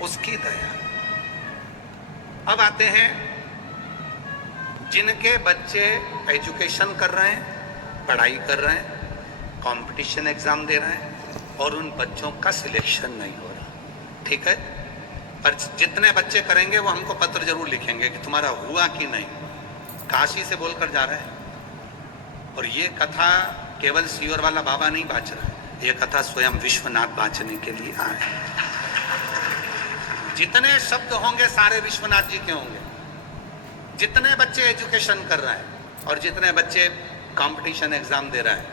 उसकी दया। अब आते हैं जिनके बच्चे एजुकेशन कर रहे हैं, पढ़ाई कर रहे हैं, कंपटीशन एग्जाम दे रहे हैं और उन बच्चों का सिलेक्शन नहीं हो रहा, ठीक है, पर जितने बच्चे करेंगे वो हमको पत्र जरूर लिखेंगे कि तुम्हारा हुआ कि नहीं। काशी से बोलकर जा रहे हैं। और ये कथा केवल सीहोर वाला बाबा नहीं बाँच रहा है, ये कथा स्वयं विश्वनाथ बाँचने के लिए आए। जितने शब्द होंगे सारे विश्वनाथ जी के होंगे। जितने बच्चे एजुकेशन कर रहे हैं और जितने बच्चे कंपटीशन एग्जाम दे रहे हैं,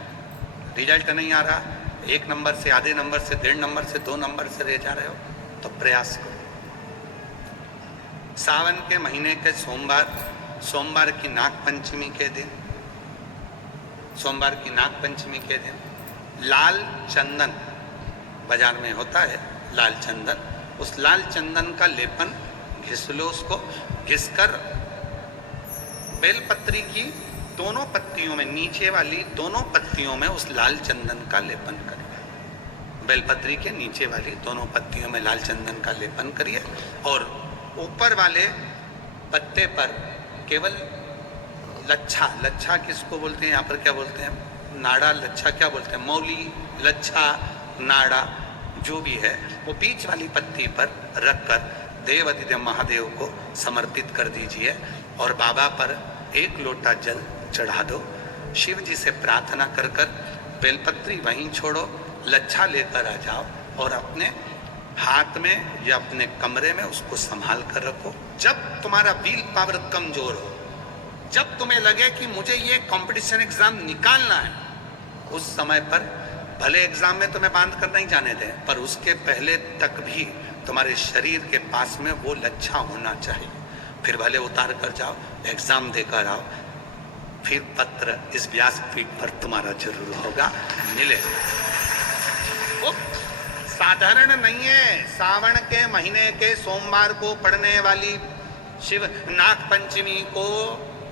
रिजल्ट नहीं आ रहा, 1 नंबर से, आधे नंबर से, 1.5 नंबर से, 2 नंबर से रह जा रहे हो, तो प्रयास करो। सावन के महीने के सोमवार की नाग पंचमी के दिन, सोमवार की नाग पंचमी के दिन लाल चंदन बाजार में होता है, लाल चंदन, उस लाल चंदन का लेपन घिस लो। उसको घिसकर बेलपत्री की दोनों पत्तियों में, नीचे वाली दोनों पत्तियों में उस लाल चंदन का लेपन करिए। बेलपत्री के नीचे वाली दोनों पत्तियों में लाल चंदन का लेपन करिए और ऊपर वाले पत्ते पर केवल लच्छा, लच्छा किसको बोलते हैं यहाँ पर, क्या बोलते हैं, नाड़ा, लच्छा क्या बोलते हैं, मौली, लच्छा, नाड़ा, जो भी है वो बीच वाली पत्ती पर रखकर देवाधिदेव महादेव को समर्पित कर दीजिए और बाबा पर 1 लोटा जल चढ़ा दो। शिव जी से प्रार्थना कर कर बेलपत्री वहीं छोड़ो, लच्छा लेकर आ जाओ और अपने हाथ में या अपने कमरे में उसको संभाल कर रखो। जब तुम्हारा विल पावर कमजोर हो, जब तुम्हें लगे कि मुझे ये कंपटीशन एग्जाम निकालना है, उस समय पर भले एग्जाम में तुम्हें बांध कर नहीं जाने दें, पर उसके पहले तक भी तुम्हारे शरीर के पास में वो लच्छा होना चाहिए। फिर भले उतार कर जाओ, एग्जाम देकर आओ, फिर पत्र इस व्यासपीठ पर तुम्हारा जरूर होगा, मिलेगा। वो साधारण नहीं है। सावन के महीने के सोमवार को पड़ने वाली शिव नाग पंचमी को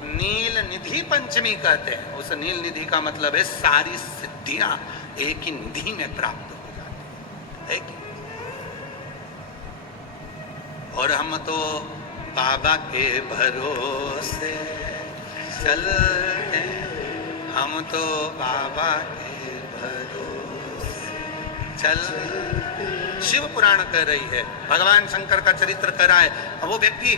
नील निधि पंचमी कहते हैं। उस नील निधि का मतलब है सारी सिद्धियां एक ही निधि में प्राप्त हो जाती है कि? और हम तो बाबा के भरोसे चलते, हम तो बाबा के भरोसे चल। शिव पुराण कह रही है, भगवान शंकर का चरित्र कह रहा है। वो व्यक्ति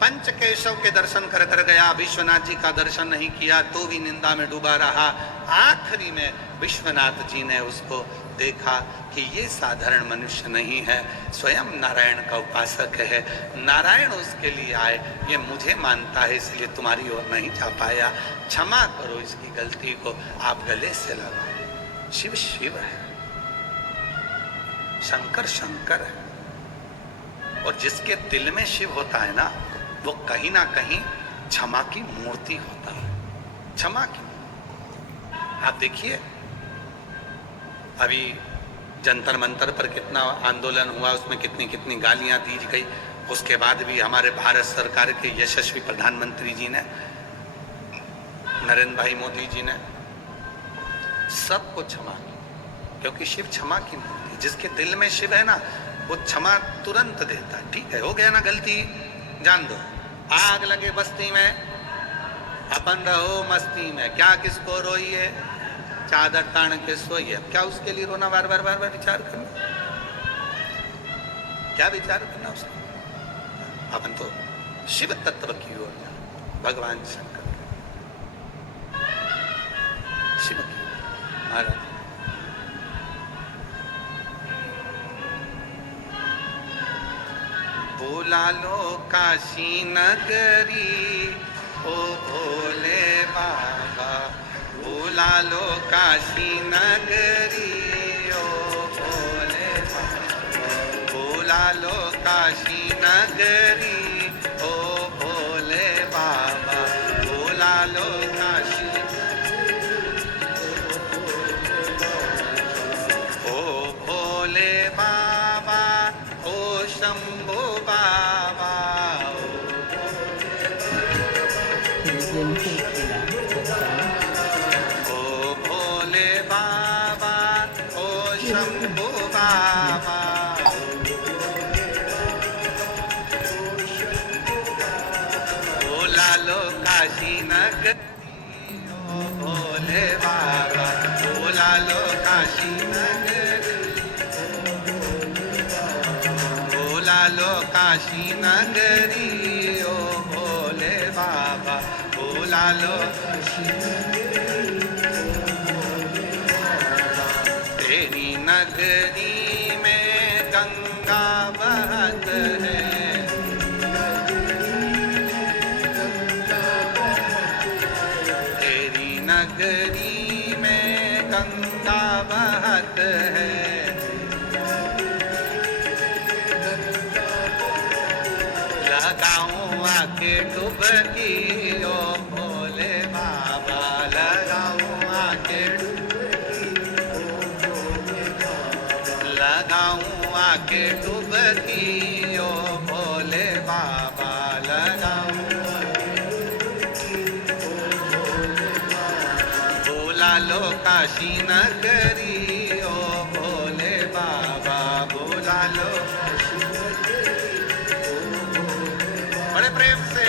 पंच केशव के दर्शन कर कर गया, विश्वनाथ जी का दर्शन नहीं किया तो भी निंदा में डूबा रहा। आखिरी में विश्वनाथ जी ने उसको देखा कि ये साधारण मनुष्य नहीं है, स्वयं नारायण का उपासक है, नारायण उसके लिए आए, ये मुझे मानता है इसलिए तुम्हारी ओर नहीं जा पाया, क्षमा करो इसकी गलती को। आप गले से लगाओ। शिव शिव है, शंकर शंकर है, और जिसके दिल में शिव होता है ना, वो कहीं ना कहीं क्षमा की मूर्ति होता है। क्षमा की, आप देखिए अभी जंतर मंतर पर कितना आंदोलन हुआ, उसमें कितनी कितनी गालियां दी गई, उसके बाद भी हमारे भारत सरकार के यशस्वी प्रधानमंत्री जी ने, नरेंद्र भाई मोदी जी ने सबको क्षमा की, क्योंकि शिव क्षमा की मूर्ति। जिसके दिल में शिव है ना, वो क्षमा तुरंत देता है। ठीक है, हो गया ना गलती, जान दो। आग लगे बस्ती में, अपन रहो मस्ती में, क्या किसको रोइए, चादर तान के सोइए। क्या उसके लिए रोना, बार बार बार बार विचार करना, क्या विचार करना उसका। अपन तो शिव तत्व की ओर जाए, भगवान शंकर शिव की महाराज। बुला लो काशी नगरी ओ भोले बाबा, बुला लो काशी नगरी ओ भोले बाबा, बुला लो काशी नगरी ओ भोले बाबा, बुला लो काशी ओ भोले बाबा, ओ शंभो बाबा, ओ भोले बाबा, ओ शंभो शंभो बाबा। बोला लो काशी नगरी ओ भोले बाबा, बोला लो काशी नगरी, बोला लो काशी नगरी ओ भोले बाबा, बोला लो काशी नगरी। तेरी नगरी में गंगा बहत है, तेरी नगरी में गंगा बहत है। लगाऊं आके डुबकी ओ भोले बाबा, लगाऊं आके डुबकी, लगाऊं आके डुबकी ओ भोले बाबा, लगाऊं। बोला लो काशी नगरी ओ भोले बाबा, बोला लो काशी नगरी। बड़े प्रेम से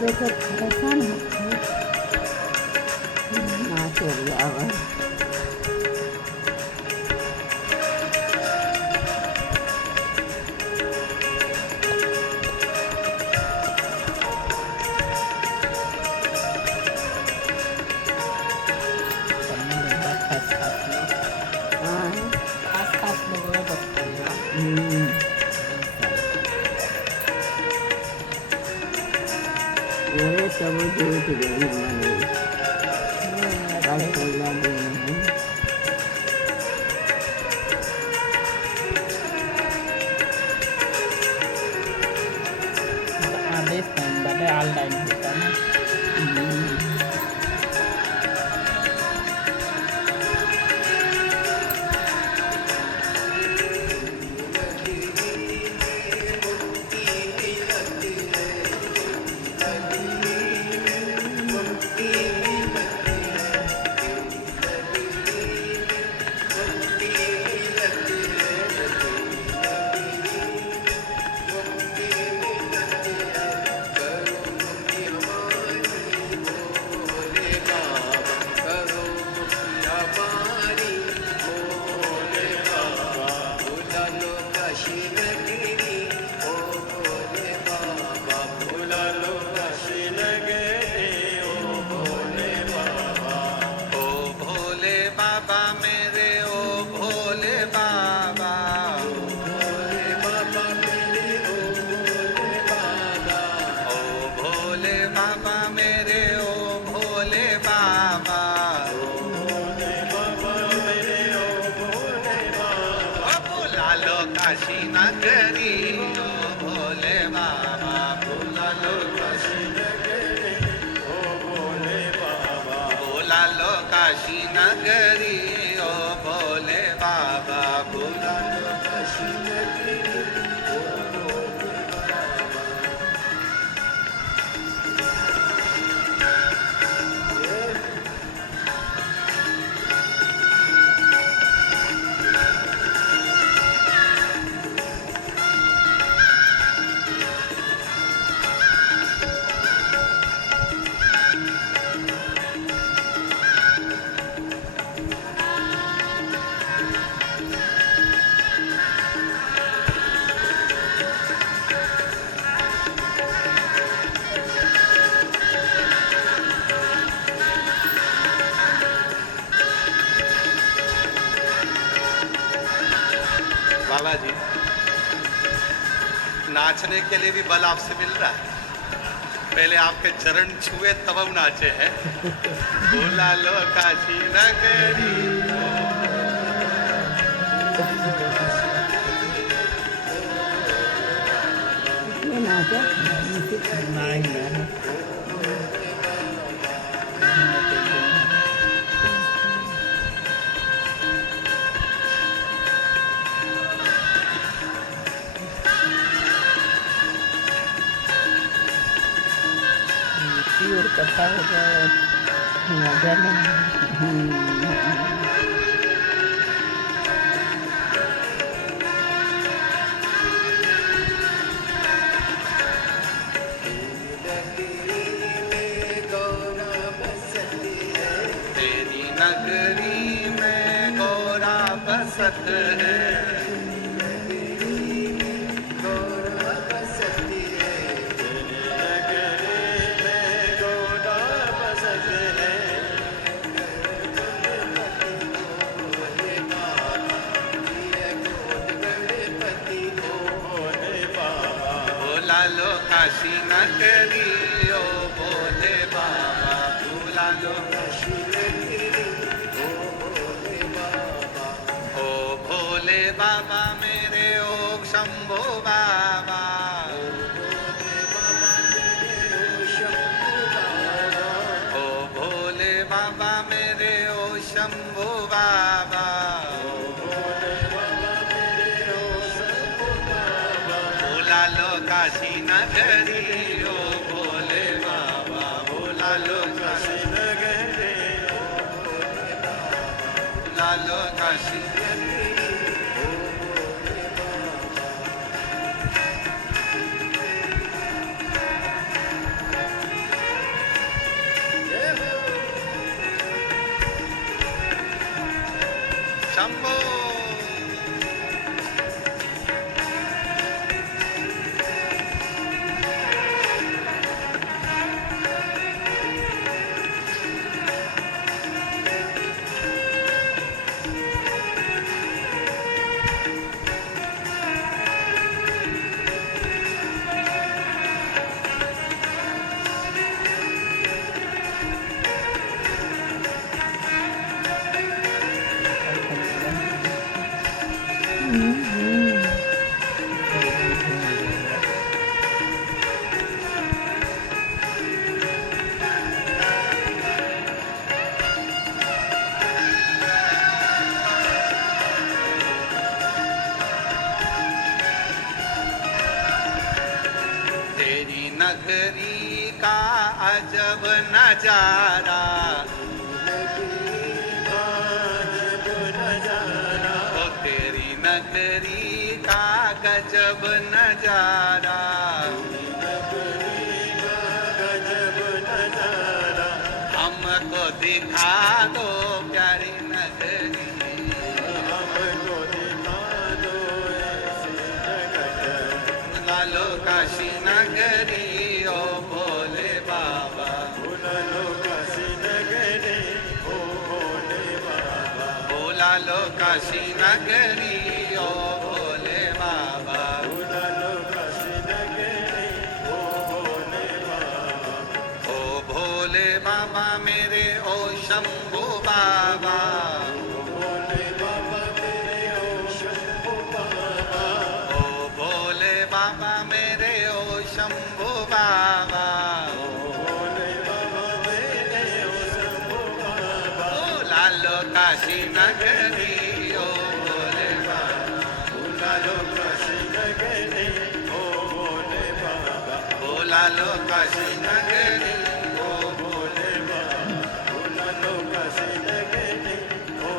देखो परेशान ना चल जावा। ये सब झूठ गई मैंने आदेश बड़े ऑनलाइन होता है ना। काशी नगरी ओ भोले बाबा, बोला लो काशी नगरी ओ भोले बाबा, बोला लो काशी नगरी ओ भोले बाबा, बोला लो काशी नगरी ओ भोले बाबा। बाबा जी, नाचने के लिए भी बल आपसे मिल रहा है, पहले आपके चरण छुए तब हम नाचे हैं। भोला लो काशी नगरी। ये नाचा नहीं है प्योर कथा हो जाए मजा नहीं। तेरी नगरी में गौरा बसत है। भोला लो काशी नगरी ओ भोले बाबा। भोला लो काशी नगरी ओ भोले बाबा मेरे ओ शंभो बाबा। ओ भोले बाबा मेरे ओ शंभो बाबा। भोला लो काशी नगरी ओ भोले बाबा। भोला लो काशी नगरी ओ भोले बाबा। भोला लो काशी शंभो। तेरी नगरी का अजब नजारा। ओ तेरी नगरी का गजब नजारा। हमको दिखा दो प्यारी नगरी। भोला लो काशी नगरी ओ भोले बाबा। भोला लो काशी नगरी ओ भोले बाबा। भोला लो काशी नगरी ओ भोले बाबा। भोला लो काशी नगरी ओ भोले बाबा। ओ भोले बाबा मेरे ओ शंभू बाबा। भोले बाबा मेरे ओ शंभू बाबा। ओ भोले बाबा मेरे ओ शंभू बाबा। भोले बाबा मेरे ओ शंभू बाबा। भोला लो काशी नगरी ओ भोले बाबा। भोला लो काशी नगरी ओ भोले बाबा। भोला लो काशी नगरी ओ भोले बाबा। भोला लो काशी नगरी ओ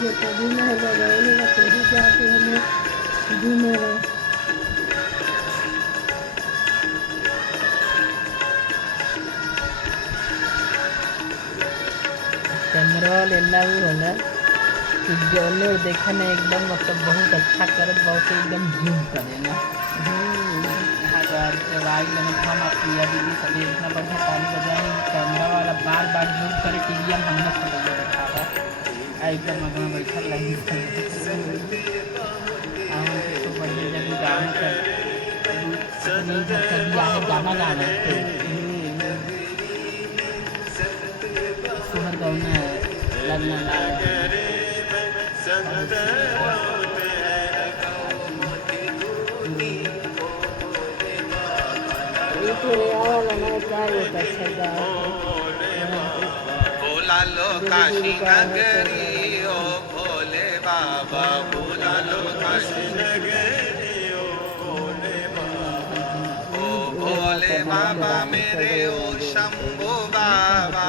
जो कभी नहीं लगाएगा तभी जाके हमें घूमेगा। चंद्रवाल ಎಲ್ಲವೂ ಅಲ್ಲ कि जौने देखने में एकदम मतलब बहुत अच्छा करत बहुत एकदम जूम करे ना। यहाँ जब आई मैंने हम आप प्रिया दीदी सभी इतना बढ़िया ताली बजाई कैमरा वाला बार बार जूम करे टीवी हम हमने फोटो दिखावा एकदम अगवा बैठल रही तो बढ़िया जब गाना कर अपनी दिया है गाना गाना सुहर गौना लगना भोला लो काशी नगरी ओ भोले बाबा, भोला लो काशी नगरी ओ भोले बाबा मेरे ओ शंभो बाबा।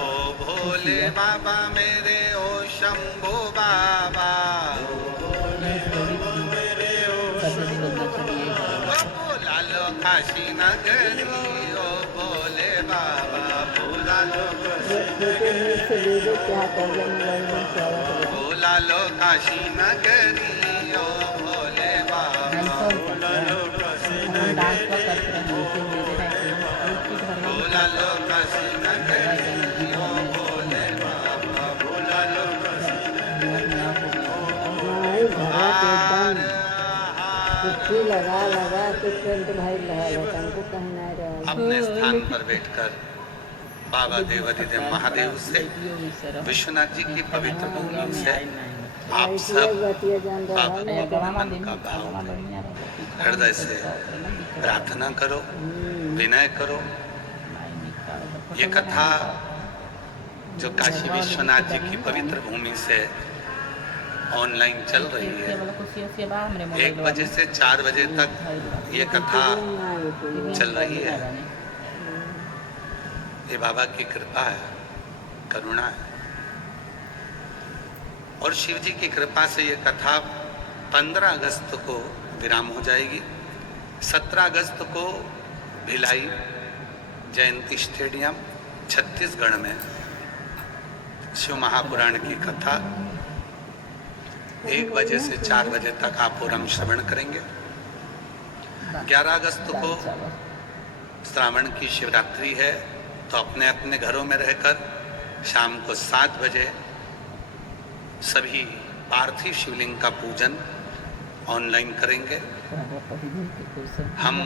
ओ भोले बाबा मेरे ओ शंभो बाबा। भोला लो काशी नगरी ओ भोले बाबा, भोला लो भोला लो काशी नगरी ओ भोले बाबा, भोला लो काशी नगरी ओ भोले बाबा, भोला लो कुर्सी लगा लगा के टेंट भाई लगा हमको कहीं नहीं रहा। अपने स्थान पर बैठकर बाबा देवाधिदेव महादेव से, विश्वनाथ जी की पवित्र भूमि से आप सब बाबा के मन का भाव हृदय से प्रार्थना करो, विनय करो। ये कथा जो काशी विश्वनाथ जी की पवित्र भूमि से ऑनलाइन चल रही है, 1 बजे से 4 बजे तक ये कथा चल रही है। ये बाबा की कृपा है, करुणा है। और शिव जी की कृपा से ये कथा 15 अगस्त को विराम हो जाएगी। 17 अगस्त को भिलाई जयंती स्टेडियम छत्तीसगढ़ में शिव महापुराण की कथा 1 बजे से 4 बजे तक आप पूरम श्रवण करेंगे। 11 अगस्त को श्रावण की शिवरात्रि है, तो अपने अपने घरों में रहकर शाम को 7 बजे सभी पार्थिव शिवलिंग का पूजन ऑनलाइन करेंगे। हम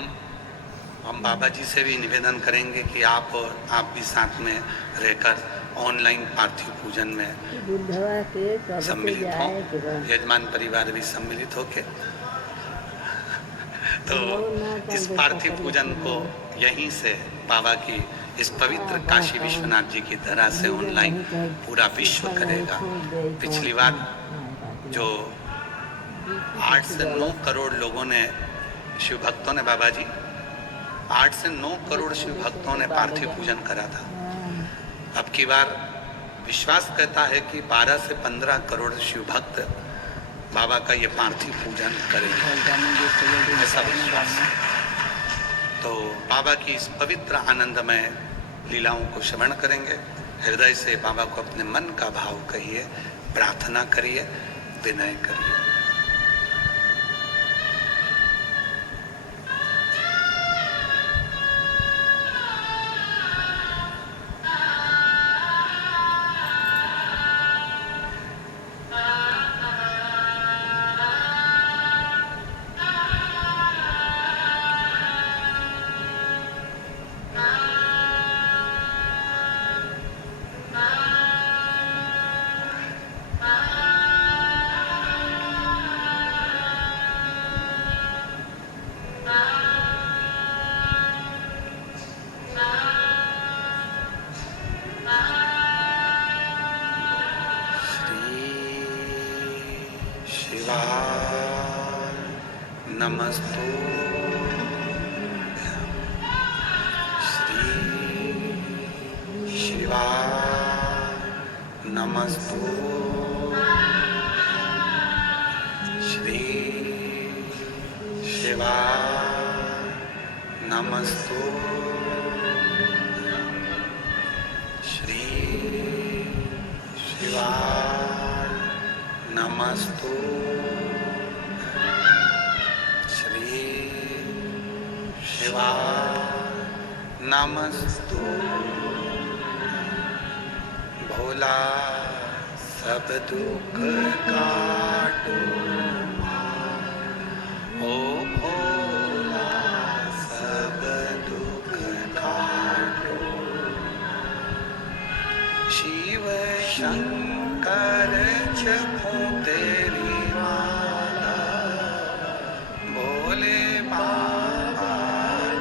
बाबा जी से भी निवेदन करेंगे कि आप भी साथ में रहकर ऑनलाइन पार्थिव पूजन में सम्मिलित हो, यजमान परिवार भी सम्मिलित होके तो इस पार्थिव पूजन को यहीं से बाबा की इस पवित्र काशी विश्वनाथ जी की धरा से ऑनलाइन पूरा विश्व करेगा। पिछली बार जो 8 से 9 करोड़ लोगों ने, शिव भक्तों ने, बाबा जी 8 से 9 करोड़ शिव भक्तों ने पार्थिव पूजन करा था। अब की बार विश्वास कहता है कि 12 से 15 करोड़ शिव भक्त बाबा का ये पार्थिव पूजन करेंगे, ऐसा विश्वास है। तो बाबा की इस पवित्र आनंदमय लीलाओं को श्रवण करेंगे। हृदय से बाबा को अपने मन का भाव कहिए, प्रार्थना करिए, विनय करिए। नमस्तु श्री शिवाय नमस्तु श्री शिवाय नमस्तु शिवाय नमस्तु श्री शिवाय नमस्तु भोला सब दुख काटो ओ भोला सब दुख काटो शिव शंकर जपो तेरी माला भोले बाबा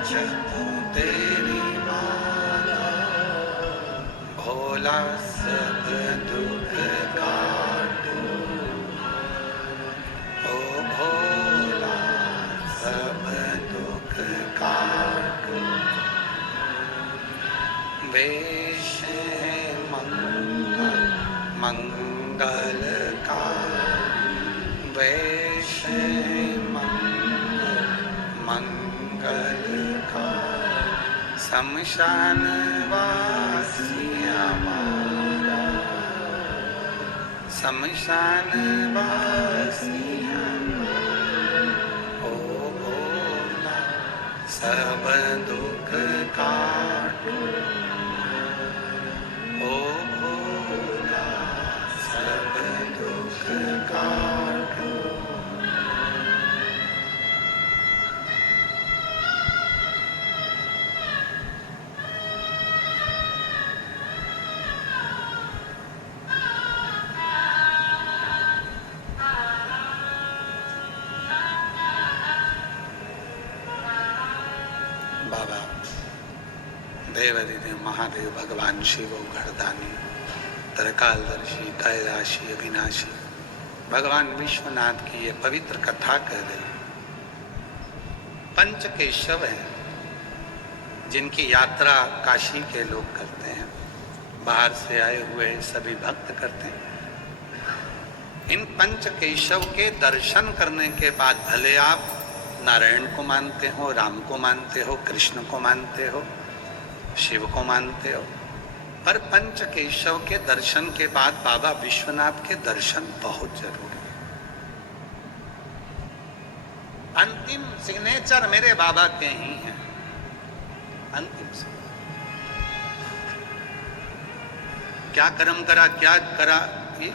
जपो तेरी माला भोला सब दुख काटो ओ भोला सब दुख काटो वेश मंगल मंगल का वेश मंगल मंगल का शमशान वासी हमारा शमशान वासी हमारा ओ भोला सब दुख काटो ओ भोला सब दुख काटो बाबा देवादिदेव महादेव भगवान शिव घरदानी तरकालदर्शी कैलाशी अविनाशी भगवान विश्वनाथ की ये पवित्र कथा कह रहे पंच केशव हैं जिनकी यात्रा काशी के लोग करते हैं, बाहर से आए हुए सभी भक्त करते हैं। इन पंच केशव के दर्शन करने के बाद भले आप नारायण को मानते हो, राम को मानते हो, कृष्ण को मानते हो, शिव को मानते हो, पर पंच केशव के दर्शन के बाद बाबा विश्वनाथ के दर्शन बहुत जरूरी है। अंतिम सिग्नेचर मेरे बाबा के ही हैं, अंतिम से क्या कर्म करा क्या करा ये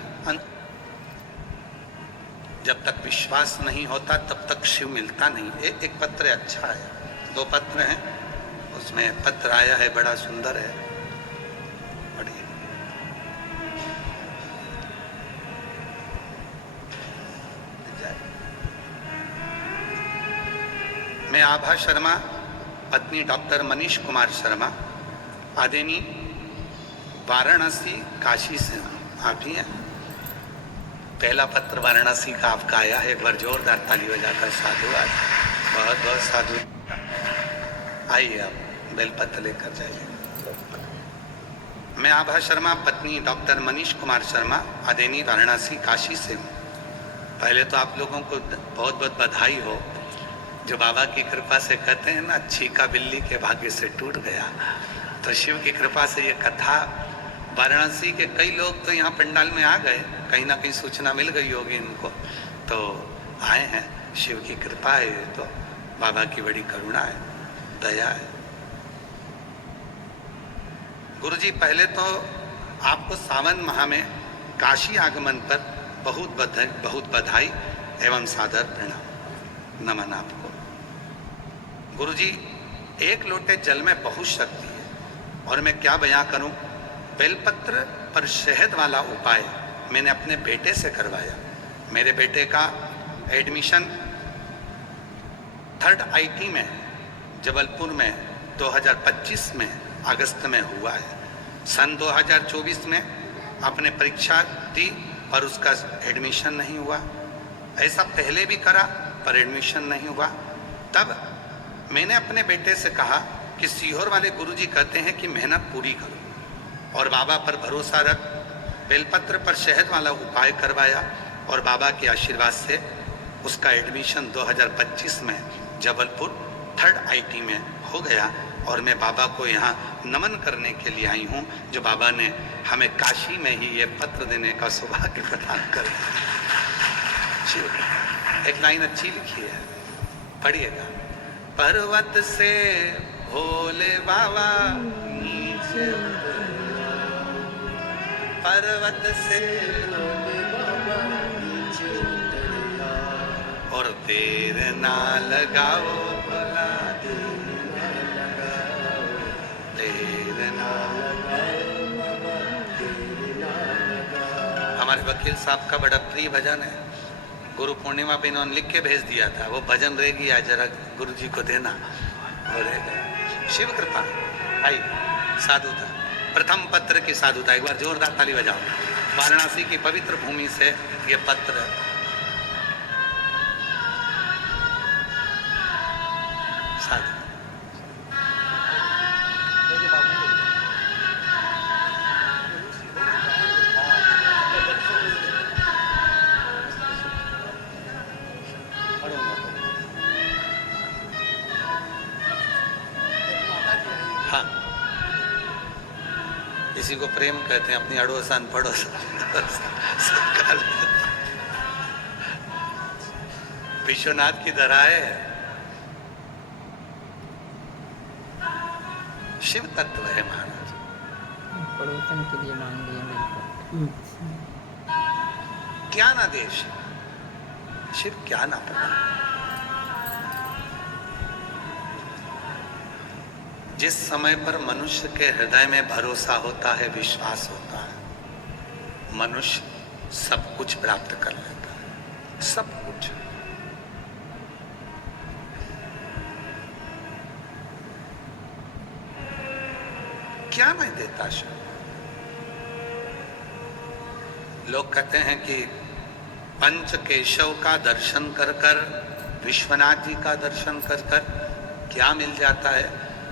जब तक विश्वास नहीं होता तब तक शिव मिलता नहीं। एक पत्र अच्छा है, 2 पत्र हैं, उसमें पत्र आया है बड़ा सुंदर है, पढ़िए। मैं आभा शर्मा, पत्नी डॉक्टर मनीष कुमार शर्मा, आदेनी वाराणसी काशी से हूँ। आप ही हैं? पहला पत्र वाराणसी का आपका आया है, एक बार जोरदार ताली बजाकर साधु आज बहुत बहुत साधु। आइए आप बेलपत्र लेकर जाइए। मैं आभा शर्मा, पत्नी डॉक्टर मनीष कुमार शर्मा, आदेनी वाराणसी काशी से हूँ। पहले तो आप लोगों को बहुत बहुत बधाई हो जो बाबा की कृपा से कहते हैं ना, छीका बिल्ली के भाग्य से टूट गया। तो शिव की कृपा से ये कथा वाराणसी के कई लोग तो यहाँ पंडाल में आ गए, कहीं ना कहीं सूचना मिल गई होगी इनको, तो आए हैं। शिव की कृपा है, ये तो बाबा की बड़ी करुणा है, दया है। गुरुजी, पहले तो आपको सावन माह में काशी आगमन पर बहुत बधाई एवं सादर प्रणाम, नमन आपको। गुरुजी, 1 लोटे जल में बहुत शक्ति है और मैं क्या बयां करूं। बेलपत्र पर शहद वाला उपाय मैंने अपने बेटे से करवाया। मेरे बेटे का एडमिशन 3rd IT में जबलपुर में 2025 में अगस्त में हुआ है। सन 2024 में आपने परीक्षा दी और उसका एडमिशन नहीं हुआ। ऐसा पहले भी करा पर एडमिशन नहीं हुआ। तब मैंने अपने बेटे से कहा कि सीहोर वाले गुरुजी कहते हैं कि मेहनत पूरी करो और बाबा पर भरोसा रख। बेलपत्र पर शहद वाला उपाय करवाया और बाबा के आशीर्वाद से उसका एडमिशन 2025 में जबलपुर 3rd IT में हो गया और मैं बाबा को यहाँ नमन करने के लिए आई हूँ, जो बाबा ने हमें काशी में ही ये पत्र देने का सौभाग्य प्रदान कर। एक लाइन अच्छी लिखी है, पढ़िएगा। पर्वत से भोले बाबा नीचे, पर्वत से भोले बाबा नीचे और देर ना लगाओ भला, देर ना लगाओ। हमारे वकील साहब का बड़ा प्रिय भजन है, गुरु पूर्णिमा पे इन्होंने लिख के भेज दिया था, वो भजन रहेगी आज जरा गुरु जी को देना, वो रहेगा। शिव कृपा आई साधुता, प्रथम पत्र की साधुता, एक बार जोरदार ताली बजाओ। वाराणसी की पवित्र भूमि से ये पत्र साधु। हाँ, इसी को प्रेम कहते हैं, अपनी अड़ोसन पड़ोसन। विश्वनाथ की धरा है, शिव तत्व है महाराज। पड़ोसन के लिए मांग लिया मैंने। क्या ना देश, शिव क्या ना पता। जिस समय पर मनुष्य के हृदय में भरोसा होता है, विश्वास होता है, मनुष्य सब कुछ प्राप्त कर लेता है, सब कुछ। क्या नहीं देता शिव। लोग कहते हैं कि पंच केशव का दर्शन कर कर, विश्वनाथ जी का दर्शन कर कर क्या मिल जाता है।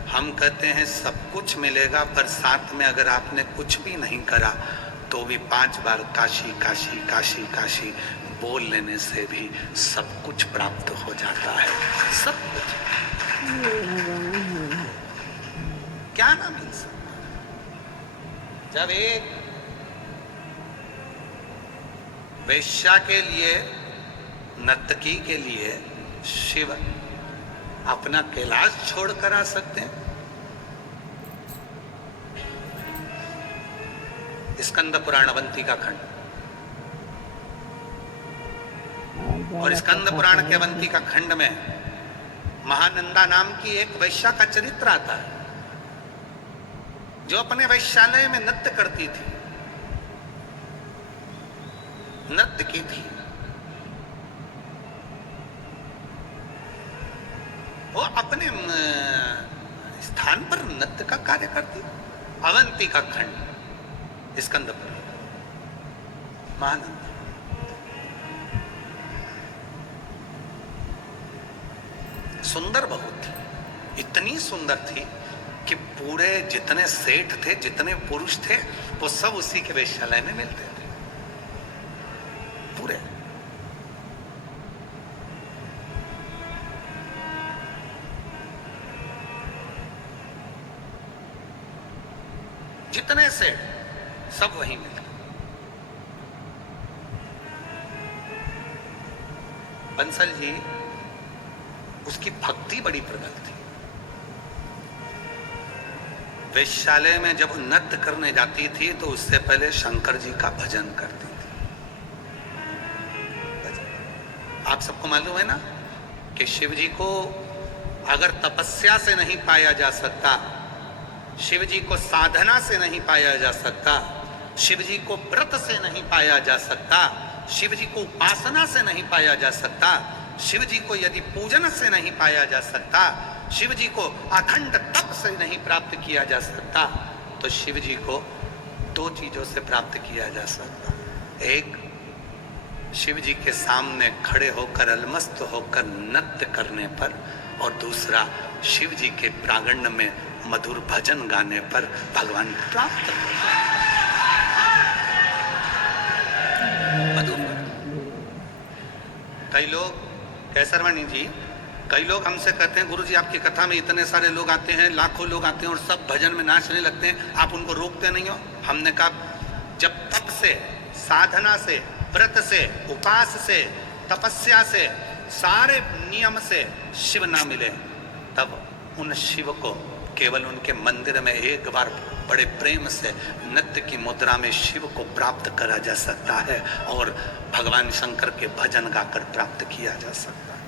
हम कहते हैं सब कुछ मिलेगा, पर साथ में अगर आपने कुछ भी नहीं करा तो भी 5 बार काशी काशी काशी काशी बोल लेने से भी सब कुछ प्राप्त हो जाता है, सब कुछ। क्या ना मिल सकता। जब एक वेश्या के लिए, नर्तकी के लिए शिव अपना कैलाश छोड़कर आ सकते हैं। स्कंद पुराण अवंतिका खंड, और स्कंद पुराण के अवंतिका खंड में महानंदा नाम की एक वैश्या का चरित्र आता है, जो अपने वैश्यालय में नृत्य करती थी, नृत्य की थी। वो अपने स्थान पर नृत्य का कार्य करती। अवंतिका खंड, स्कंदपुर, महानंदा। सुंदर बहुत थी, इतनी सुंदर थी कि पूरे जितने सेठ थे, जितने पुरुष थे, वो सब उसी के वेश्यालय में मिलते थे, पूरे। जितने सेठ सब वहीं मिलते। बंसल जी, उसकी भक्ति बड़ी प्रबल थी। वेश्यालय में जब नृत्य करने जाती थी तो उससे पहले शंकर जी का भजन करती थी। आप सबको मालूम है ना कि शिव जी को अगर तपस्या से नहीं पाया जा सकता, शिव जी को साधना से नहीं पाया जा सकता, शिव जी को व्रत से नहीं पाया जा सकता, शिव जी को उपासना से नहीं पाया जा सकता, शिव जी को यदि पूजन से नहीं पाया जा सकता, शिव जी को अखंड तप से नहीं प्राप्त किया जा सकता, तो शिव जी को 2 चीजों से प्राप्त किया जा सकता। एक, शिव जी के सामने खड़े होकर अलमस्त होकर नृत्य करने पर, और दूसरा शिव जी के प्रांगण में मधुर भजन गाने पर भगवान प्राप्त हो। मधुर। कई लोग, कैसरवाणी जी, कई लोग हमसे कहते हैं गुरुजी आपकी कथा में इतने सारे लोग आते हैं, लाखों लोग आते हैं और सब भजन में नाचने लगते हैं, आप उनको रोकते नहीं हो। हमने कहा जब तप से, साधना से, व्रत से, उपास से, तपस्या से, सारे नियम से शिव ना मिले, तब उन शिव को केवल उनके मंदिर में एक बार बड़े प्रेम से नृत्य की मुद्रा में शिव को प्राप्त करा जा सकता है और भगवान शंकर के भजन गाकर प्राप्त किया जा सकता है।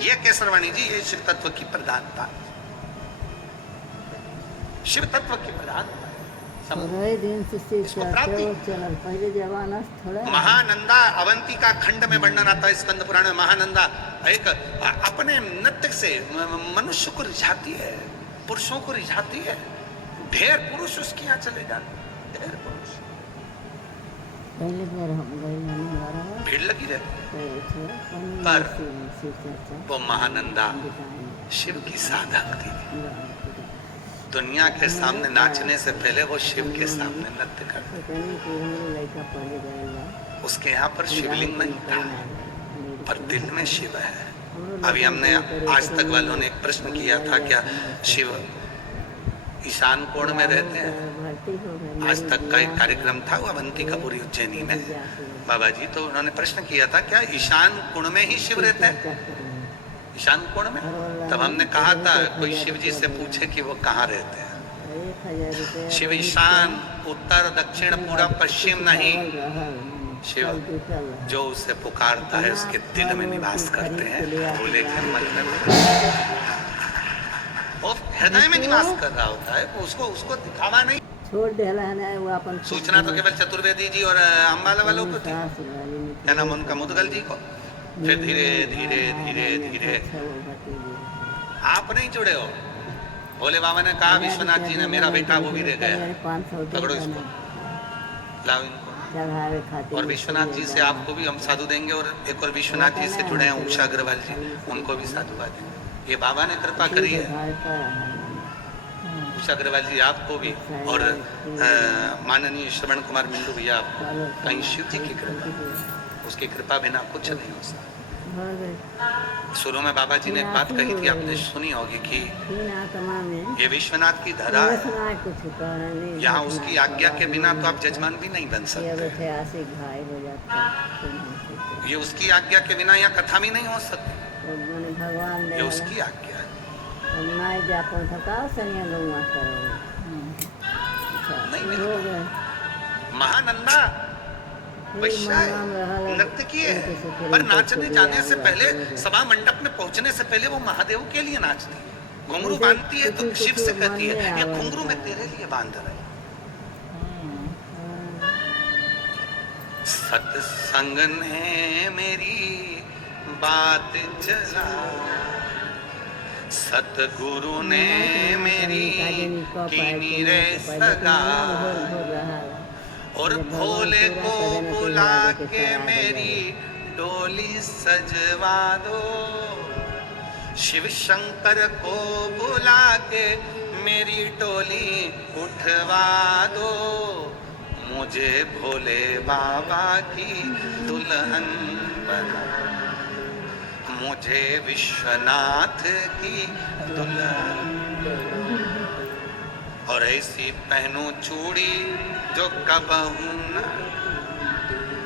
ये केसरवाणी जी, ये शिव तत्व की प्रधानता, शिव तत्व की प्रधानता। थोड़े दिन से इसको प्राप्ति। चल पहले जमाना थोड़ा महानंदा अवंतिका खंड में वर्णन आता है स्कंद पुराण में। महानंदा एक अपने नृत्य से मनुष्य को रिझाती है, पुरुषों को रिझाती है। ढेर पुरुष उसके यहाँ चले जाते, ढेर पुरुष। पहले बार हम गए हमारा भीड़ लगी रहती, पर वो महानंदा शिव की साधक थी। दुनिया के सामने नाचने से पहले वो शिव के सामने नृत्य करती। उसके यहाँ पर शिवलिंग नहीं था, पर दिल में शिव है। अभी हमने आज तक वालों ने एक प्रश्न किया था, क्या शिव ईशान कोण में रहते हैं? आज तक का एक कार्यक्रम था अवंतिकापुरी उज्जैनी में, बाबा जी, तो उन्होंने प्रश्न किया था क्या ईशान कोण में ही शिव रहते हैं, ईशान कोण में? तब हमने कहा था कोई शिव जी से पूछे कि वो कहाँ रहते हैं। शिव ईशान, उत्तर, दक्षिण, पूर्व, पश्चिम नहीं। शिव जो उसे पुकारता है उसके दिल में निवास करते हैं। बोले के मतलब वो हृदय में निवास कर रहा होता है, उसको दिखावा नहीं। छोड़ देला है वो अपन सूचना तो केवल चतुर्वेदी जी और अम्बाला वालों को थी, क्या नाम उनका, मुदगल जी को। फिर धीरे धीरे धीरे धीरे आप नहीं जुड़े हो। भोले बाबा ने कहा विश्वनाथ जी ने मेरा बेटा वो भी रह गया, पकड़ो इसको, लाओ इनको। और विश्वनाथ जी से आपको भी हम साधु देंगे, और एक और विश्वनाथ जी से जुड़े हैं उषा अग्रवाल जी, उनको भी साधुवाद देंगे। ये बाबा ने कृपा करी है, उषा अग्रवाल जी आपको भी, और माननीय श्रवण कुमार मिंडू भैया आपको। कहीं शिव जी की कृपा, उसकी कृपा बिना कुछ नहीं हो सकता। शुरू में बाबा जी ने एक बात कही थी, आपने सुनी होगी कि ये विश्वनाथ की धरा है, यहाँ उसकी आज्ञा के बिना तो आप जजमान भी नहीं बन सकते। ये उसकी आज्ञा के बिना यहाँ कथा भी नहीं हो सकती, भगवान ये उसकी आज्ञा है। नहीं मिलता। महानंदा वैश्य नृत्य किए, पर नाचने जाने से पहले, सभा मंडप में पहुंचने से पहले वो महादेव के लिए नाचती है। घुंघरू बांधती है तो शिव से कहती है ये घुंघरू मैं तेरे लिए बांध रही। सत्संग ने मेरी बात चला, सतगुरु ने मेरी कीनी रे सगा, और भोले को बुला के मेरी डोली सजवा दो, शिव शंकर को बुला के मेरी डोली उठवा दो, मुझे भोले बाबा की दुल्हन बना, मुझे विश्वनाथ की दुल्हन, और ऐसी पहनूं चूड़ी जो कबहू न,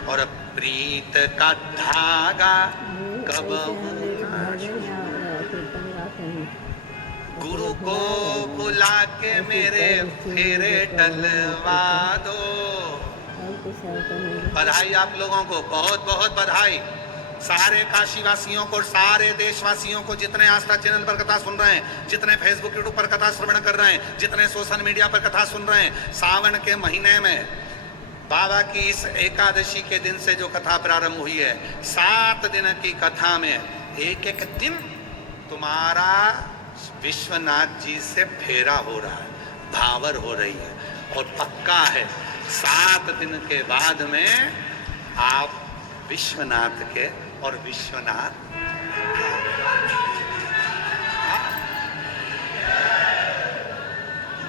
और प्रीत का धागा कबहू न, गुरु को बुला के मेरे फेरे टलवा दो। बधाई आप लोगों को, बहुत बहुत बधाई। सारे काशी वासियों को, सारे देशवासियों को, जितने आस्था चैनल पर कथा सुन रहे हैं, जितने फेसबुक यूट्यूब पर कथा श्रवण कर रहे हैं, जितने सोशल मीडिया पर कथा सुन रहे हैं, सावन के महीने में बाबा की इस एकादशी के दिन से जो कथा प्रारंभ हुई है, 7 दिन की कथा में एक एक दिन तुम्हारा विश्वनाथ जी से फेरा हो रहा है, भावर हो रही है, और पक्का है 7 दिन के बाद में आप विश्वनाथ के, और विश्वनाथ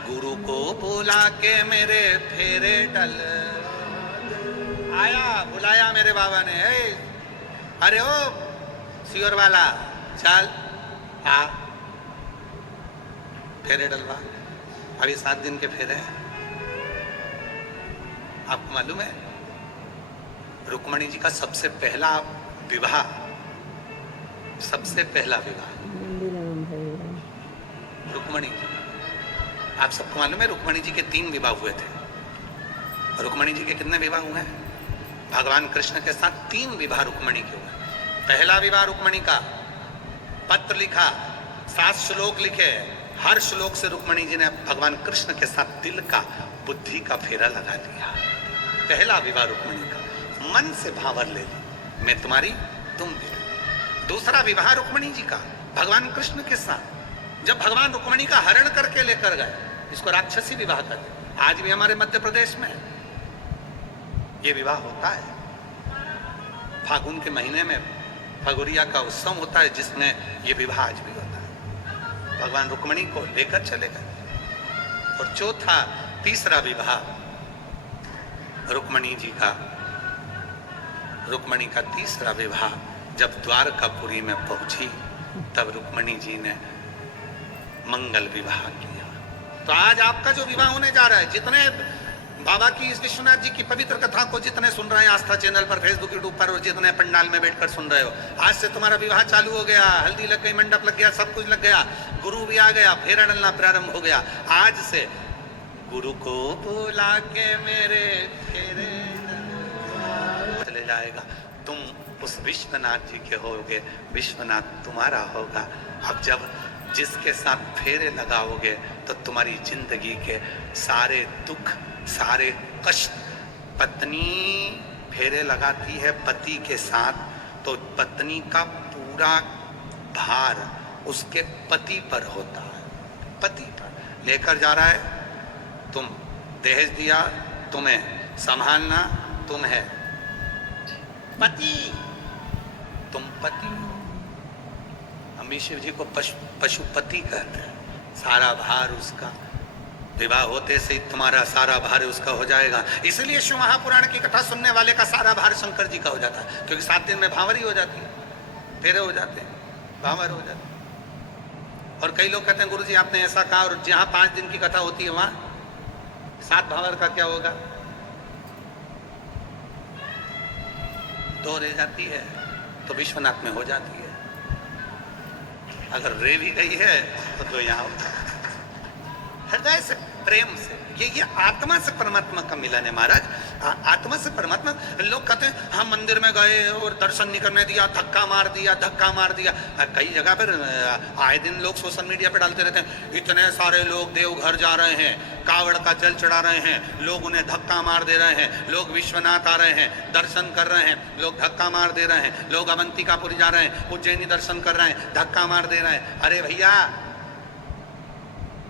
गुरु को बुला के मेरे फेरे टल आया, बुलाया मेरे बाबा ने, अरे ओ सियोर वाला चल, आ फेरे डलवा। अभी 7 दिन के फेरे हैं। आपको मालूम है रुक्मणी जी का सबसे पहला विवाह रुक्मणी जी। आप सबको मालूम है रुक्मणी जी के 3 विवाह हुए थे। रुक्मणी जी के कितने विवाह हुए हैं? भगवान कृष्ण के साथ 3 विवाह रुक्मणी के हुए। पहला विवाह रुक्मणी का पत्र लिखा, 7 श्लोक लिखे, हर श्लोक से रुक्मणी जी ने भगवान कृष्ण के साथ दिल का बुद्धि का फेरा लगा दिया। पहला विवाह रुक्मणी का, मन से भावर ले ली, मैं तुम्हारी तुम मेरी। दूसरा विवाह रुक्मणी जी का भगवान कृष्ण के साथ, जब भगवान रुक्मणी का हरण करके लेकर गए, इसको राक्षसी विवाह कहते हैं। आज भी हमारे मध्य प्रदेश में ये विवाह होता है। फागुन के महीने में फगुरिया का उत्सव होता है, जिसमें ये विवाह आज भी होता है। भगवान रुक्मणी को लेकर चले गए। और चौथा तीसरा विवाह रुक्मणी जी का, रुक्मणी का तीसरा विवाह जब द्वारकापुरी में पहुंची, तब रुक्मणी जी ने मंगल विवाह किया। तो आज आपका जो विवाह होने जा रहा है, जितने बाबा की इस विश्वनाथ जी की पवित्र कथा को जितने सुन रहे हैं आस्था चैनल पर, फेसबुक, यूट्यूब पर, और जितने पंडाल में बैठकर सुन रहे हो, आज से तुम्हारा विवाह चालू हो गया। हल्दी लग गई, मंडप लग गया, सब कुछ लग गया, गुरु भी आ गया, फेरा डलना प्रारंभ हो गया। आज से गुरु को बुला के मेरे फेरे चले जाएगा। तुम उस विश्वनाथ जी के होगे, विश्वनाथ तुम्हारा होगा। अब जब जिसके साथ फेरे लगाओगे तो तुम्हारी जिंदगी के सारे दुख, सारे कष्ट, पत्नी फेरे लगाती है पति के साथ, तो पत्नी का पूरा भार उसके पति पर होता है। पति पर लेकर जा रहा है, तुम दहेज दिया, तुम्हें संभालना, तुम है पति, तुम पति हो। अम्बी शिव जी को पशुपति कहते हैं। सारा भार उसका, विवाह होते से ही तुम्हारा सारा भार उसका हो जाएगा। इसलिए शिव महापुराण की कथा सुनने वाले का सारा भार शंकर जी का हो जाता है, क्योंकि 7 दिन में भावर ही हो जाती है, फेरे हो जाते हैं, भावर हो जाते हैं। और कई लोग कहते हैं गुरु जी आपने ऐसा कहा, और जहां 5 दिन की कथा होती है वहां 7 भावर का क्या होगा? 2 रह जाती है तो विश्वनाथ में हो जाती है। अगर रे भी गई है तो 2 यहाँ होता है। हृदय से, प्रेम से, ये आत्मा से परमात्मा का मिलन है महाराज। आत्मा से परमात्मा। लोग कहते हैं हम मंदिर में गए और दर्शन नहीं करने दिया, धक्का मार दिया, धक्का मार दिया। कई जगह पर आए दिन लोग सोशल मीडिया पे डालते रहते हैं, इतने सारे लोग देवघर जा रहे हैं, कावड़ का जल चढ़ा रहे हैं, लोग उन्हें धक्का मार दे रहे हैं, लोग विश्वनाथ आ रहे हैं, दर्शन कर रहे हैं, लोग धक्का मार दे रहे हैं, लोग अवंतिकापुरी जा रहे हैं, उज्जैनी दर्शन कर रहे हैं, धक्का मार दे रहे हैं। अरे भैया,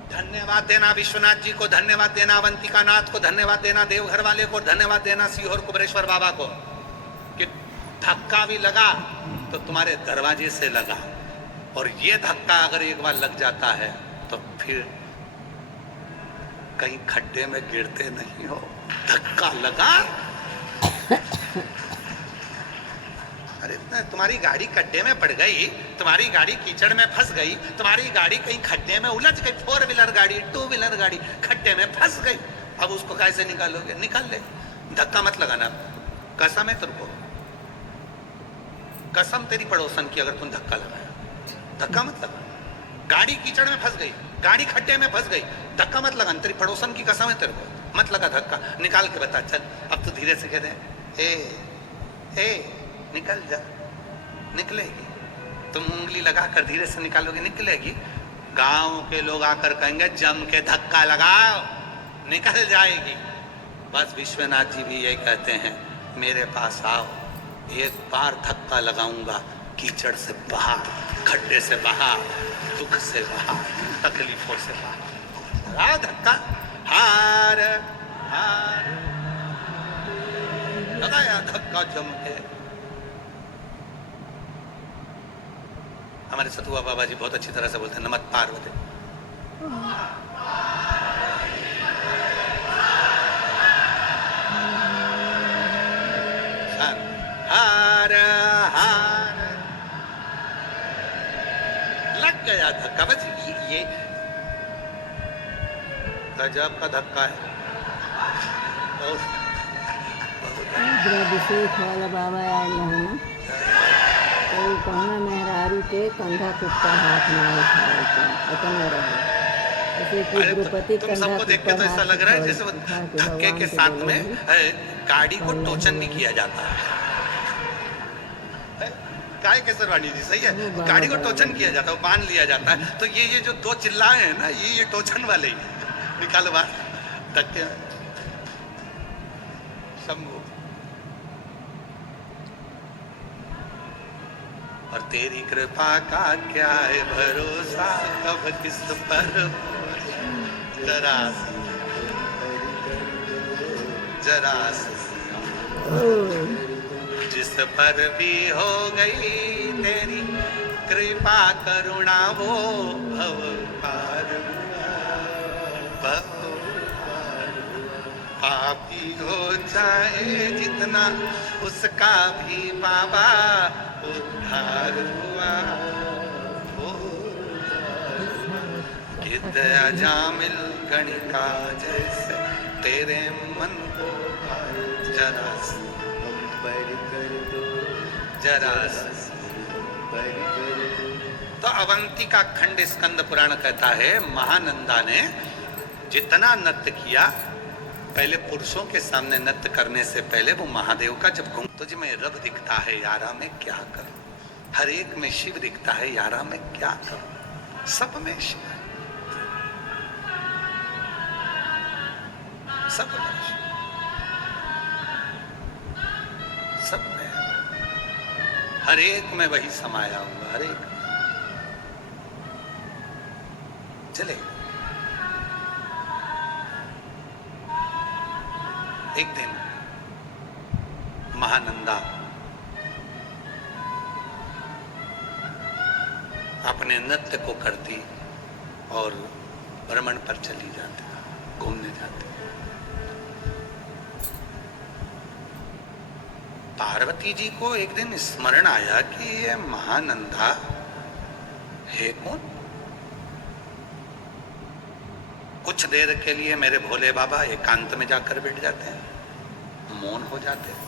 धन्यवाद देना विश्वनाथ जी को, धन्यवाद देना अवंतिका नाथ को, धन्यवाद देना देवघर वाले को, धन्यवाद देना सीहोर कुबरेश्वर बाबा को कि धक्का भी लगा तो तुम्हारे दरवाजे से लगा। और ये धक्का अगर एक बार लग जाता है तो फिर कहीं खड्डे में गिरते नहीं हो। धक्का लगा, अरे तुम्हारी गाड़ी खड्डे में पड़ गई, तुम्हारी गाड़ी कीचड़ में फंस गई, तुम्हारी गाड़ी कहीं खड्डे में उलझ गई, 4 व्हीलर गाड़ी, 2 व्हीलर गाड़ी खड्डे में फंस गई, अब उसको कैसे निकालोगे? निकाल ले, धक्का मत लगाना। कसम है तेरे को, कसम तेरी पड़ोसन की, अगर तुम धक्का लगाया, धक्का मत लगा। गाड़ी कीचड़ में फंस गई, गाड़ी खड्डे में फंस गई, धक्का मत लगा। तेरी पड़ोसन की कसम है तेरे को, मत लगा धक्का। निकाल के बता, चल अब तो धीरे से कह दे, ए निकल जा, निकलेगी। तुम उंगली लगाकर धीरे से निकालोगे, निकलेगी। गांव के लोग आकर कहेंगे जम के धक्का लगाओ, निकल जाएगी। बस विश्वनाथ जी भी यही कहते हैं, मेरे पास आओ, एक बार धक्का लगाऊंगा, कीचड़ से बाहर, खड्डे से बाहर, दुख से बाहर, तकलीफों से बाहर। आओ धक्का, हार हार लगाया धक्का जम के। हमारे सतुआ बाबा जी बहुत अच्छी तरह से बोलते हैं, नमः पार्वती। हार हार लग गया धक्का, बस ये गजब का धक्का है। बहुत इधर अभिषेक वाला बाबा आयल रहन तो कहना मेहरारू के कंधा कुत्ता हाथ में उठाए रहे, जैसे कि अरे द्रौपदी तुम कंधा सबको देख के तो ऐसा लग रहा है जैसे वो उठा के धक्के भगवान के के साथ बोले में गाड़ी को टोचन भी किया जाता है। काय के सरवाणी जी सही है, गाड़ी को टोचन किया जाता है, बांध लिया जाता है। तो ये जो दो चिल्लाए हैं ना, ये टोचन वाले ही निकालो बात धक्के शंभू। और तेरी कृपा का क्या है भरोसा, कब किस पर जरा जरा जिस पर भी हो गई तेरी कृपा करुणा वो भव पार पापी हो चाहे जितना उसका भी बाबा उद्धार हुआ। हो दया जामिल गणिका जैसे तेरे मन को जरा जरा। तो अवंती का खंड स्कंद पुराण कहता है महानंदा ने जितना नृत्य किया, पहले पुरुषों के सामने नृत्य करने से पहले वो महादेव का जब घूम तुझ में रब दिखता है यारा मैं क्या करूं, हर एक में शिव दिखता है यारा मैं क्या करूं, सब में शिव, सब में शिव, सब में हर एक में वही समाया हुआ, हर एक चले। एक दिन महानंदा अपने नृत्य को करती और भ्रमण पर चली जाती, घूमने जाती। पार्वती जी को एक दिन स्मरण आया कि ये महानंदा है कौन। कुछ देर के लिए मेरे भोले बाबा एकांत में जाकर बैठ जाते हैं, मौन हो जाते हैं,